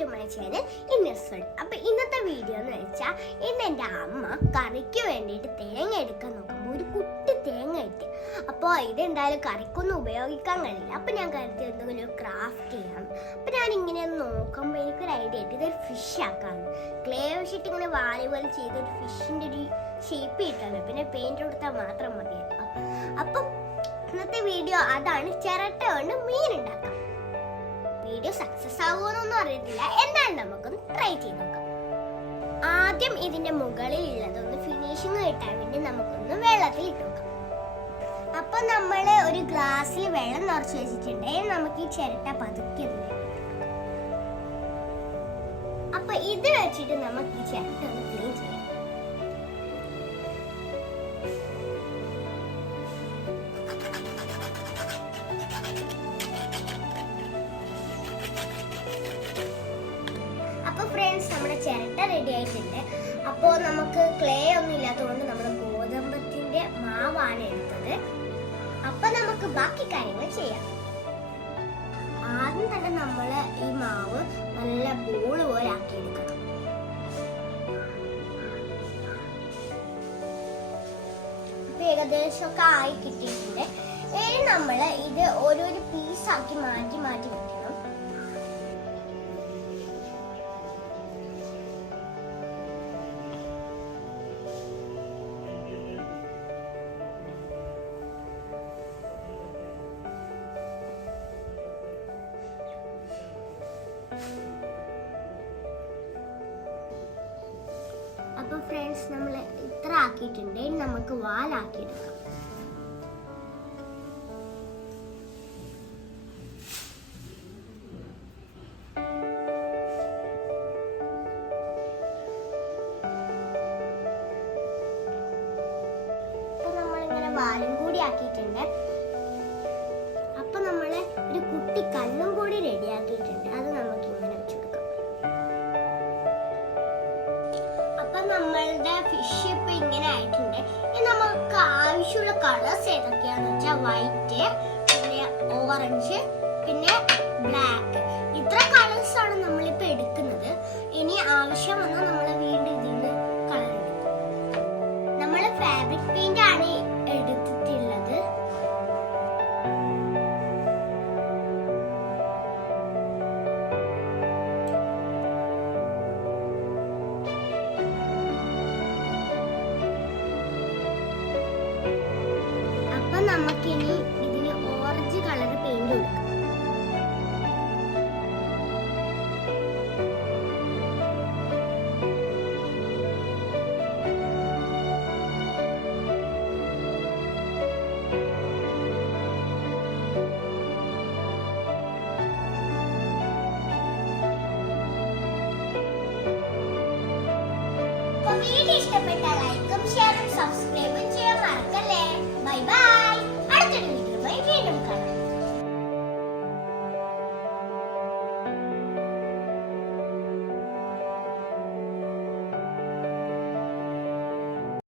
To my channel ഇന്നസോൾ അപ്പൊ ഇന്നത്തെ video എന്ന് വെച്ചാൽ ഇന്ന് എന്റെ അമ്മ കറിക്ക് വേണ്ടിയിട്ട് തേങ്ങ എടുക്കാൻ നോക്കുമ്പോൾ ഒരു കുട്ടി തേങ്ങ കിട്ടി അപ്പോൾ ഇതെന്തായാലും കറിക്കൊന്നും ഉപയോഗിക്കാൻ കഴിയില്ല. അപ്പോൾ ഞാൻ കരുതി എന്തെങ്കിലും ഒരു ക്രാഫ്റ്റ് ചെയ്യാം അപ്പോൾ ഞാൻ ഇങ്ങനെ നോക്കുമ്പോൾ എനിക്കൊരു ഐഡിയ ആയിട്ട് ഇതൊരു ഫിഷ് ആക്കാണ് ക്ലേ വെച്ചിട്ട് ഇങ്ങനെ വാലി പോലെ ചെയ്ത് ഒരു ഫിഷിന്റെ ഒരു ഷേപ്പ് കിട്ടണം പിന്നെ പെയിന്റ് കൊടുത്താൽ മാത്രം മതിയല്ലോ അപ്പം ഇന്നത്തെ വീഡിയോ അതാണ്. ചിരട്ട കൊണ്ട് മീൻ ഉണ്ടാക്കാം. വീഡിയോ സക്സസ് ആകുമെന്നൊന്നും അറിയത്തില്ല. എന്നാലും നമുക്കൊന്ന് ട്രൈ ചെയ്ത് നോക്കാം. ആദ്യം ഇതിന്റെ മുകളിൽ ഉള്ളതൊന്ന് ഫിനിഷിങ് കിട്ടാൻ വേണ്ടി നമുക്കൊന്ന് വെള്ളത്തിൽ ഇട്ട് നോക്കാം അപ്പൊ നമ്മൾ ഒരു ഗ്ലാസ്സിൽ വെള്ളം നിറച്ച് വെച്ചിട്ടുണ്ടെങ്കിൽ നമുക്ക് ഈ ചിരട്ട പതുക്കെ അപ്പൊ ഇത് വെച്ചിട്ട് നമുക്ക് ഈ ചിരട്ട ഒന്ന് ക്ലീൻ ചെയ്യാം. റെഡി ആയിട്ടുണ്ട്. അപ്പോൾ നമുക്ക് ക്ലേ ഒന്നും ഇല്ലാത്തതുകൊണ്ട് നമ്മൾ ഗോതമ്പത്തിന്റെ മാവാണ് എടുത്തത്. അപ്പോൾ നമുക്ക് ബാക്കി കാര്യങ്ങൾ ചെയ്യാം. ആദ്യം തന്നെ നമ്മൾ ഈ മാവ് നല്ല ബോൾ പോലെ ആക്കി എടുക്കണം. ഇപ്പൊ ഏകദേശമൊക്കെ ആയി കിട്ടിയിട്ടുണ്ട്. ഇനി നമ്മൾ ഇത് ഓരോരോ പീസാക്കി മാറ്റി മാറ്റി വെക്കണം. അപ്പൊ ഫ്രണ്ട്സ് നമ്മൾ ഇത്ര ആക്കിയിട്ടുണ്ട്. ഇനി നമുക്ക് വാലാക്കിയെടുക്കാം. വാലും കൂടി ആക്കിയിട്ടുണ്ട്. നമ്മളുടെ ഫിഷ് ഇപ്പൊ ഇങ്ങനെ ആയിട്ടുണ്ട്. ഇനി നമുക്ക് ആവശ്യമുള്ള കളേഴ്സ് ഏതൊക്കെയാണെന്ന് വെച്ചാൽ വൈറ്റ് പിന്നെ ഓറഞ്ച് പിന്നെ നമുക്കിനി ഇതിന് ഓറഞ്ച് കളർ പെയിന്റ് കൊടുക്കാം. വീഡിയോ ഇഷ്ടപ്പെട്ട ലൈക്കും ഷെയറും സബ്സ്ക്രൈബും ബൈ